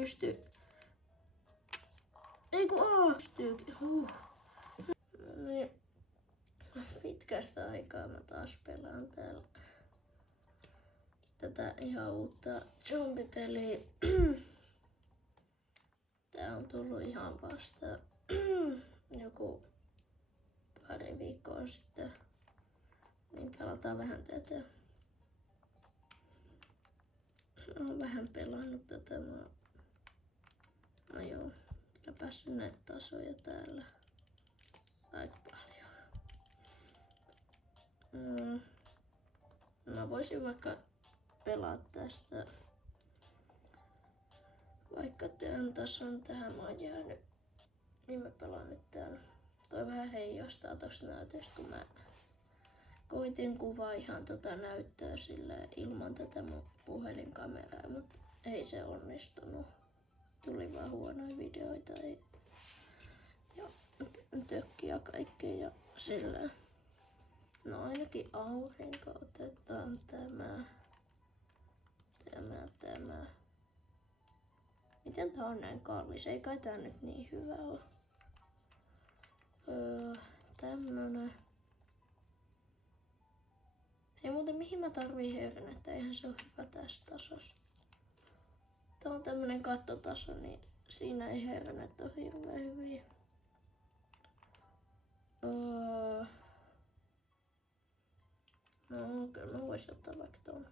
pysty. Eiku pystyykin. Niin. Pitkästä aikaa mä taas pelaan täällä tätä ihan uutta zombipeliä. Tää on tullut ihan vasta joku pari viikkoa sitten. Niin pelataan vähän tätä. Olen vähän pelannut tätä. No joo, ja päässyt näitä tasoja täällä aika paljon. Mä voisin vaikka pelaa tästä vaikka tämän tason tähän mä oon jäänyt. Niin mä pelaan nyt täällä. Toi vähän heijastaa tosta näytöstä, kun mä koitin kuvaa ihan tota näyttöä silleen ilman tätä mun puhelinkameraa, mutta ei se onnistunut. Tuli vaan huonoja videoita ja tökkiä kaikkea ja silleen. No ainakin aurinko otetaan tämä. Miten tää on näin kallis? Ei kai tää nyt niin hyvä ole. Tämmönen. Ei muuten mihin mä tarvii hernettä, eihän se ole hyvä tässä tasossa. Tää on tämmönen kattotaso, niin siinä ei hernet ole hirveän hyviä. No kyllä mä voisin ottaa vaikka tuon.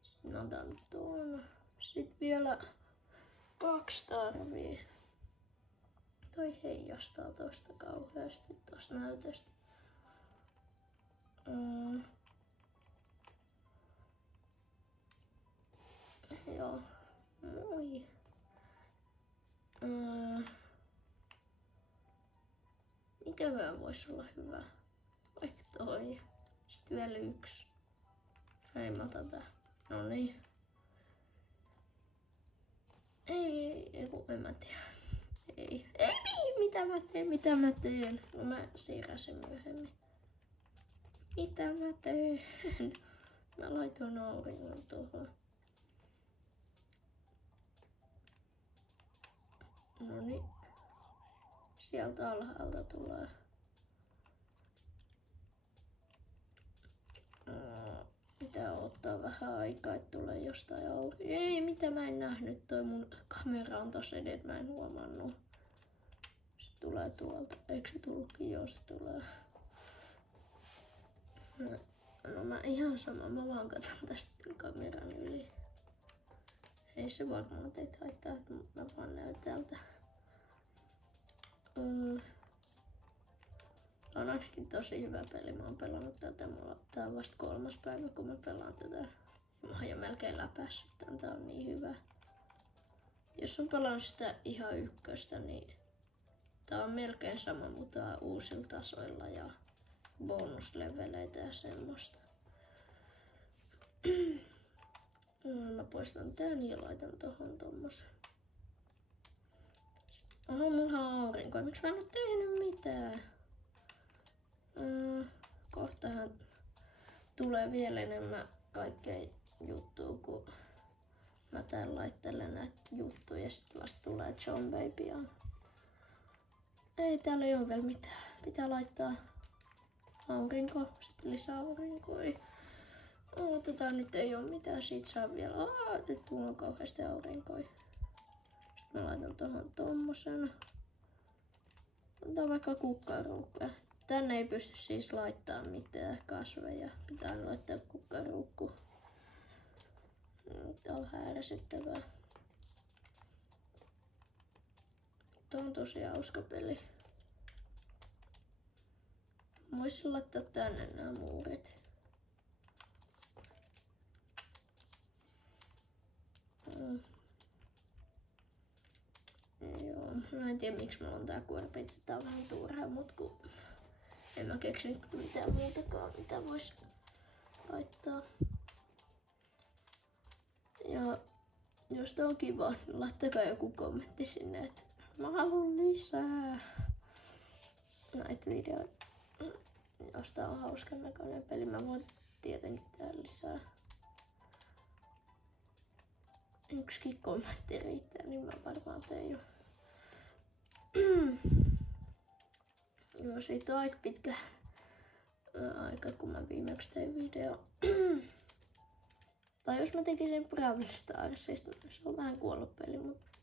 Sitten otan tuon. Sitten vielä 2 tarvii. Toi heijastaa tosta kauheasti tosta näytöstä. Joo, moi. Mikäköhän voisi olla hyvä? Vaikka toi. Sitten vielä 1. Ei mä otan tää. Noniin. Ei, en mä tiedä. Ei, mitä mä teen? No mä siirrän sen myöhemmin. Mitä mä teen? Mä laitoin auringon tuohon. Noniin. Sieltä alhaalta tulee. Pitää ottaa vähän aikaa, että tulee jostain aurinko. Ei, mitä mä en nähnyt. Toi mun kamera on tossa edet, mä en huomannut. Se tulee tuolta. Eikö se tullutkin? Joo, se tulee. No mä ihan sama, mä vaan katon tästä kameran yli. Ei se varmaan teitä haittaa, että mä vaan näen täältä. On ainakin tosi hyvä peli. Mä oon pelannut tätä. Tää on vasta 3. päivä, kun mä pelaan tätä. Mä oon jo melkein läpässyt tän. Tää on niin hyvä. Jos on pelannut sitä ihan ykköstä, niin tää on melkein sama, mutta uusilla tasoilla ja bonusleveleitä ja semmoista. Mä poistan tän ja laitan tohon tommosen. Oho, mulla on aurinko. Miksi mä en oo tehnyt mitään? Kohtahan tulee vielä enemmän kaikkea juttua, kun mä täällä laittelen näitä juttuja ja sit vasta tulee John Baby. Ei täällä ei oo vielä mitään. Pitää laittaa aurinko, sitten lisää aurinkoja. Otetaan, nyt ei oo mitään, siitä saa vielä. Nyt tulee kauheasti aurinkoja. Sitten mä laitan tohon tommosen. Otetaan vaikka kukkaruukkuja. Tänne ei pysty siis laittaa mitään kasveja. Pitää laittaa kukkaruukku. Tää on ärsyttävää. Tää on tosi hauska peli. Voisin laittaa tänne nämä muurit. Joo, mä en tiedä miksi mulla on tää kuorpitsi. Tää on vähän turhaa, mut kun en mä keksinyt mitään muutakaan, mitä vois laittaa. Ja jos tää on kiva, niin laittakaa joku kommentti sinne, että mä haluan lisää näitä videoita. Jos tää on hauskan näköinen peli, mä voin tietenkin tehdä lisää. yksikin kommentti riittää, niin mä varmaan teen jo. Joo, siitä on aika pitkä aika, kun mä viimeksi tein video. Tai jos mä tekisin Brawl Starsista, se on vähän kuollut peli, mutta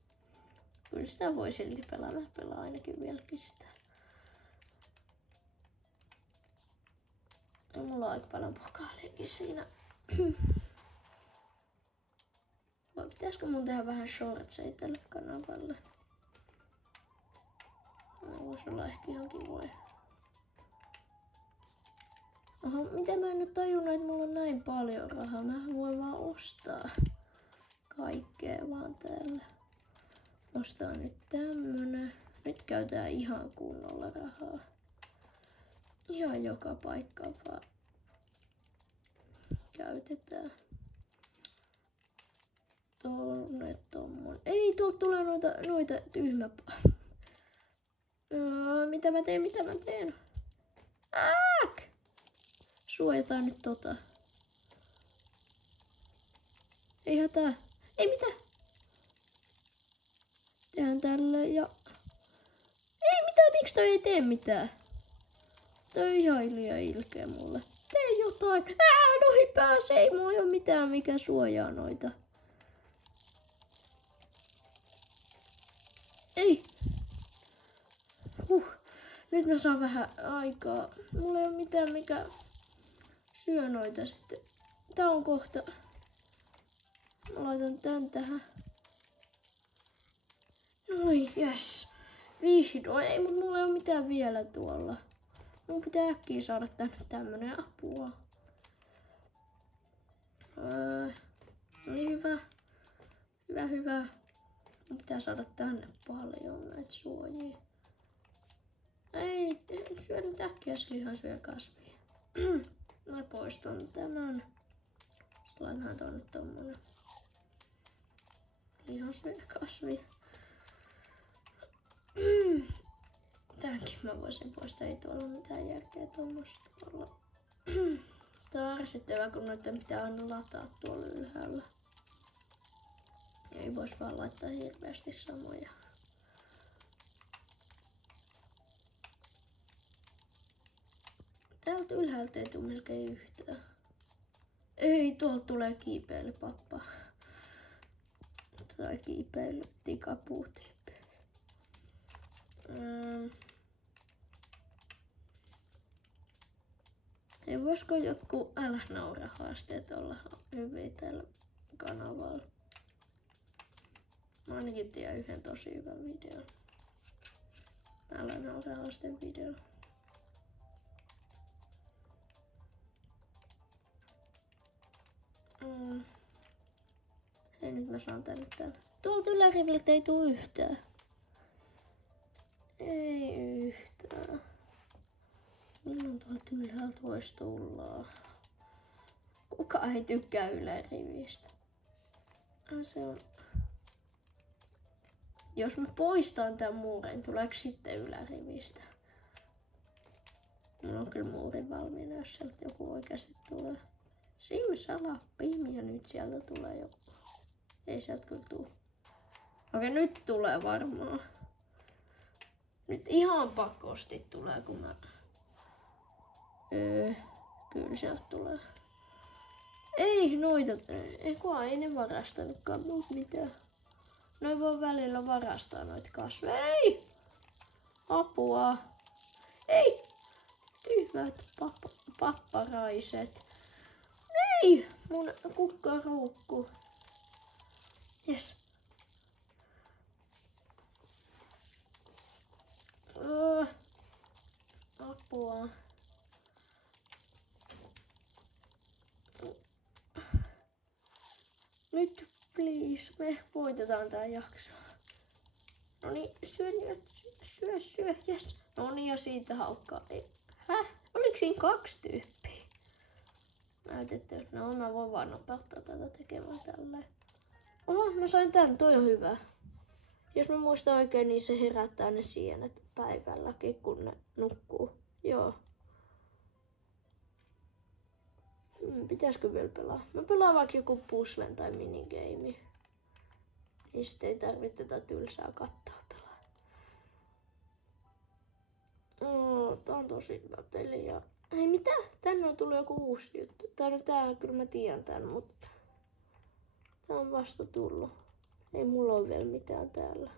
kyllä sitä voi silti pelaa. Mä pelaan ainakin vieläkin sitä. Ja mulla on aika paljon pokaaliakin siinä. Vai pitäisikö mun tehdä vähän shortseja tälle kanavalle? Voisi olla ehkä ihan kivoja. Oho, miten mä en nyt tajunnut, että mulla on näin paljon rahaa? Mä voin vaan ostaa kaikkea vaan täällä. Ostaa nyt tämmönen. Nyt käytetään ihan kunnolla rahaa. Ihan joka paikka vaan käytetään. Tommon. Ei, tuolta tulee noita tyhmä. Mitä mä teen? Ääk! Suojataan nyt tota. Ei hätää. Ei mitään. Tehdään tälle ja... Ei mitään, miksi toi ei tee mitään? Toi on ihan liian ilkeä mulle. Tee jotain. Noihin pääsee. Ei mulla ole mitään mikä suojaa noita. Ei. Nyt mä saan vähän aikaa. Mulla ei ole mitään mikä syö noita sitten. Tää on kohta. Mä laitan tän tähän. Noin, jes. Vihdoin. Ei, mut mulla ei ole mitään vielä tuolla. Mun pitää äkkiä saada tänne tämmönen apua. Niin hyvä. Mun pitää saada tänne paljon näitä suojia. Ei, syö nyt äkkiä se lihansyökasvia. Mä poistan tämän. Sitten laitetaan tonne tommonen lihansyökasvi. Tämänkin mä voisin poistaa, ei tuolla mitään järkeä tuommoista olla. Tää on ärsyttävää, kun noiden pitää aina lataa tuolla ylhäällä. Ei vois vaan laittaa hirveästi samoja. Täältä ylhäältä ei tule melkein yhtään. Ei, tuolta tulee kiipeilypappa. Tai kiipeilytikapuuti. Ei voisiko joku älä naura haasteet olla hyviä tällä kanavalla? Mä ainakin tiedän yhden tosi hyvän videon. Älä naura haasteen video. Hei, nyt mä saan tänne täällä. Tuolta yläriviltä ei tuu yhtään. Ei yhtään. Milloin tuolta ylhäältä vois tulla? Kuka ei tykkää ylärivistä? Se on... Jos mä poistan tän muurin, tuleeko sitten ylärivistä? Mulla on kyllä muurin valmiina, jos sieltä joku oikeasti tulee. Simsalappi, ja nyt sieltä tulee joku. Ei sieltä kyllä tuu. Okei, nyt tulee varmaan. Nyt ihan pakosti tulee, kun mä... Kyllä sieltä tulee. Ei noita... Ei ne varastanutkaan mut mitään. Noin voi välillä varastaa noita kasveja. Ei! Apua! Ei! Tyhmät papparaiset. Ei! Mun kukkaruukku. Jes. Apua. Nyt please, me voitetaan tää jakso. Noniin, syö, jes. Noniin, ja siitä haukkaa. Häh? Oliko siinä 2 tyyppiä? Näytetty. No, mä voin vaan nopeuttaa tätä tekemään tälleen. Oho, mä sain tän, toi on hyvä. Jos mä muistan oikein, niin se herättää ne sienet päivälläkin, kun ne nukkuu. Joo. Pitäisikö vielä pelaa? Mä pelaan vaikka joku puzzlen tai minigame. Niin sitten ei tarvitse tätä tylsää kattoa pelaa. Tää on tosi hyvä peli ja... Hei mitä? Tänne on tullut joku uusi juttu. Tää kyllä mä tiedän tän, mutta... Tää on vasta tullut. Ei mulla ole vielä mitään täällä.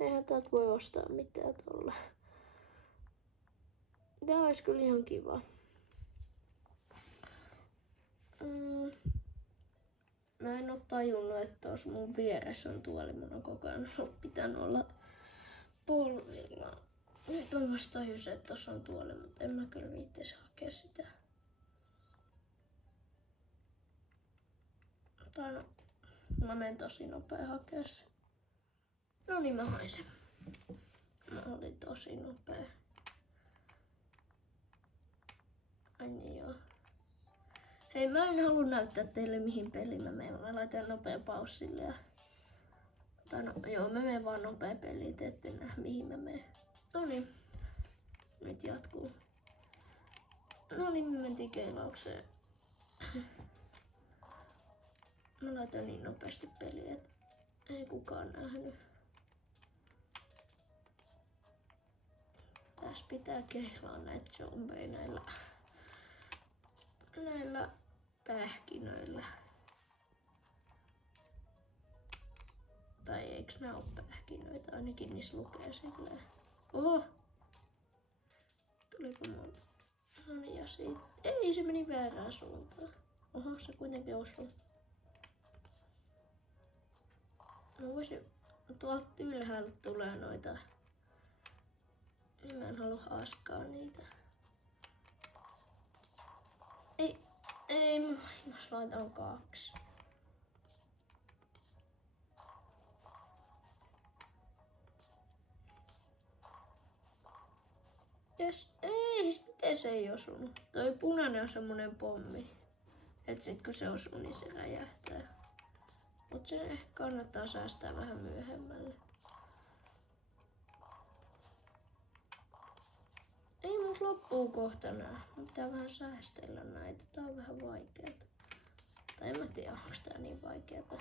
Eihän täältä voi ostaa mitään tolle. Tää olisi kyllä ihan kiva. Mä en oo tajunnut, että tuossa mun vieressä on tuoli. Mun on koko ajan pitänyt olla polvilla. Nyt mä vasta tajusin, että tuossa on tuoli, mutta en mä kyllä viittis hakea sitä. Tai no, mä menen tosi nopea hakea se. No niin, mä hain sen. Mä olin tosi nopea. Ai niin joo. Hei, mä en halua näyttää teille mihin peliin mä menen. Mä laitan nopea paussille ja... Tai no, joo, mä menen vaan nopea peliin, te ette näe mihin mä menen. Noniin. Nyt jatkuu. Noniin, me mentiin keilaukseen. Mä laitan niin nopeasti peliä, että ei kukaan nähnyt. Tässä pitää keilaa näitä zombeja näillä pähkinöillä. Tai eiks nää oo pähkinöitä? Ainakin niissä lukee silleen. Oho! Tuliko monta? No niin, ja siitä. Ei, se meni väärään suuntaan. Oho, se kuitenkin osui. No voisin... Tuolta ylhäältä tulee noita. Mä en halua haaskaa niitä. Ei, mä laitan 2. Jes, ei, miten se ei osunut? Toi punainen on semmonen pommi. Et sit kun se osuu, niin se räjähtää. Mut sen ehkä kannattaa säästää vähän myöhemmälle. Ei mut loppuu kohta nää. Mun pitää vähän säästellä näitä. Tää on vähän vaikeeta. Tai en mä tiedä, onks tää niin vaikeeta.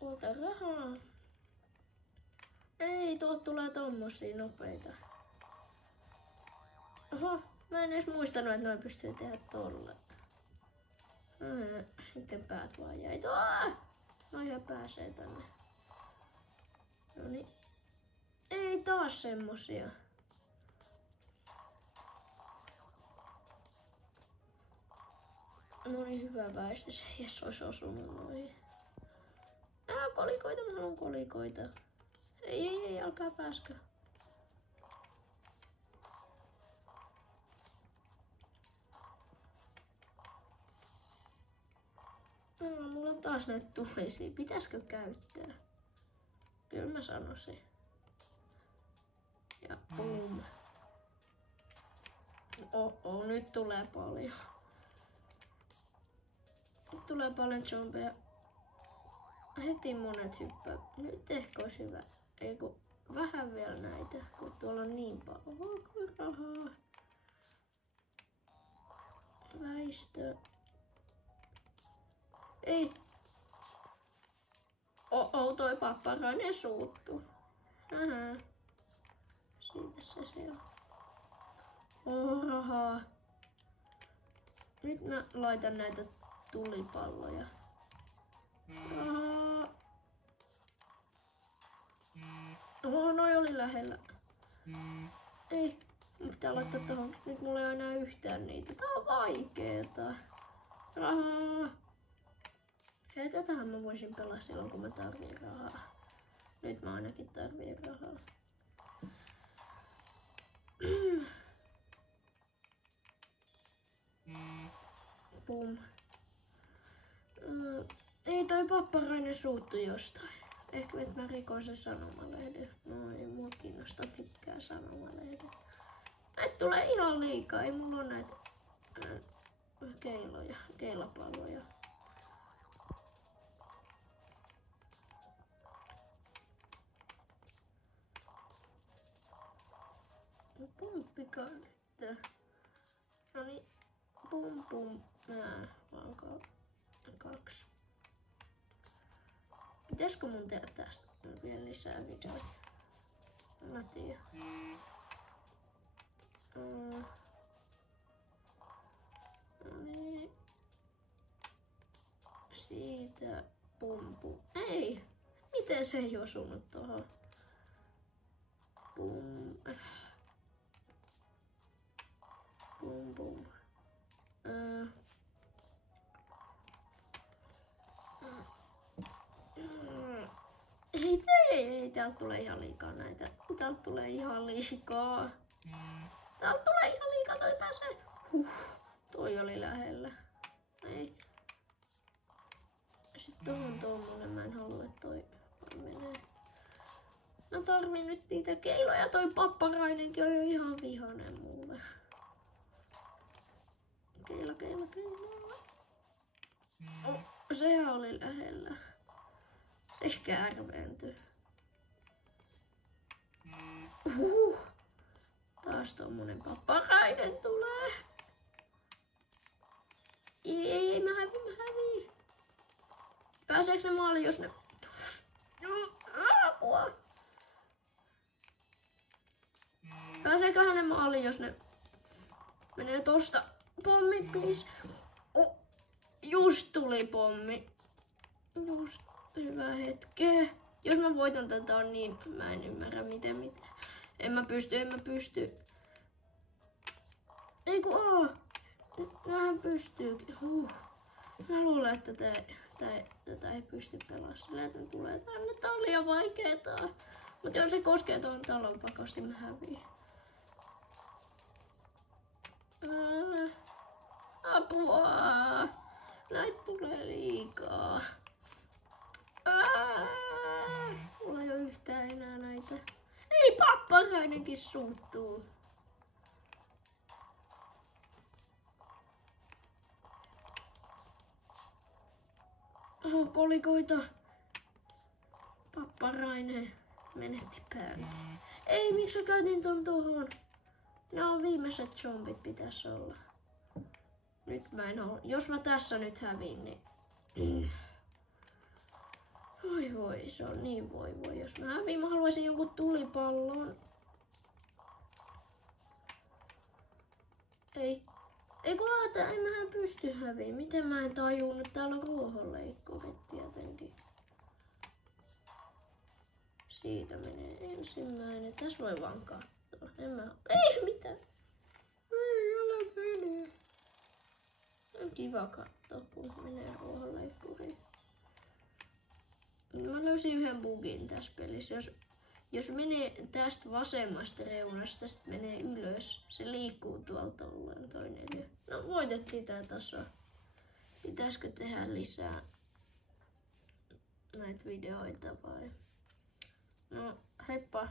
Ota rahaa. Ei, tuolta tulee tommosia nopeita. Oho, mä en edes muistanut, että noin pystyy tehdä tolle. Sitten päät vaan jäi. No ihan pääsee tänne. Noniin. Ei taas semmosia. Noniin, hyvä väistys. Jes, ois osunut noihin. Kolikoita, mä haluan kolikoita. Ei, alkaa pääskö. Mulla on taas näitä tulisia. Pitäisikö käyttää? Kyllä mä sanoisin. Ja boom. Nyt tulee paljon. Nyt tulee paljon zombeja. Heti monet hyppää. Nyt ehkä olisi hyvä. Ei kun vähän vielä näitä, kun tuolla on niin paljon rahaa. Väistö. Ei. Toi papparainen suuttu. Siitä se on. Rahaa. Nyt mä laitan näitä tulipalloja. Rahaa. Noi oli lähellä. Ei. Pitää laittaa tohon. Nyt mulla ei ole enää yhtään niitä. Tää on vaikeeta. Rahaa. Hei, tätähän mä voisin pelaa silloin, kun mä tarviin rahaa. Nyt mä ainakin tarviin rahaa. Pum. Ei, toi papparainen suuttu jostain. Ehkä että mä rikon sen sanomalehden. No ei mua kiinnosta mitkään sanomalehdet. Näitä tulee ihan liikaa. Ei mulla ole näitä keilapalloja. Pomppikaa nyt. Noniin. Pum pum. Nää vaan 2. Pitäisikö mun tehdä tästä vielä lisää videoita? Mä tiedän. Niin. Siitä pum pum. Ei! Miten se ei osunut tohon? Pum. Pum pum. Ei, täältä tulee ihan liikaa näitä. Täältä tulee ihan liikaa. Täältä tulee ihan liikaa, toi pääsee. Toi oli lähellä. Ei. Sitten tohon tommonen, mä en halua, että toi menee. Mä tarvin nyt niitä keiloja, toi papparainenkin on jo ihan vihanen mulle. Keila. Oh, sehän oli lähellä. Se kärventyi. Taas tommonen papparainen tulee. Ei, mä häviin. Pääseekö ne maaliin, jos ne... Apua! Pääseeköhän ne maaliin, jos ne menee tosta? Pommi, please. Oh, just tuli pommi. Just hyvä hetke. Jos mä voitan tätä on niin, mä en ymmärrä miten. En mä pysty. Ei kun Vähän pystyykin. Mä luulen, että tätä ei pysty pelaamaan silleen, että ne tulee tänne. Tää on liian vaikeeta. Mut jos se koskee tuohon talon pakosti, mä häviin. Apua! Näitä tulee liikaa. Mulla ei oo yhtään enää näitä. Ei, papparainenkin suuttuu. Kolikoita. Papparainen menetti päälle. Ei, miksi sä käytin ton tuohon? Nämä on viimeiset zombit pitäis olla. Nyt mä en oo. Jos mä tässä nyt hävin, niin... Voi, se on niin voi. Jos mä hävin, mä haluaisin jonkun tulipallon. Ei kun en mähän pysty häviin. Miten mä en tajunnut? Täällä on ruohonleikkurit tietenkin. Siitä menee ensimmäinen. Tässä voi vaan katsoa. Ei mitään. Ei ole menee. On kiva katsoa, kun menee ruohonleikkuriin. Mä löysin yhden bugin tässä pelissä. Jos menee tästä vasemmasta reunasta, sitten menee ylös. Se liikkuu tuolta ollen toi 4. No voitettiin tää taso. Pitäisikö tehdä lisää näitä videoita vai? No heippa!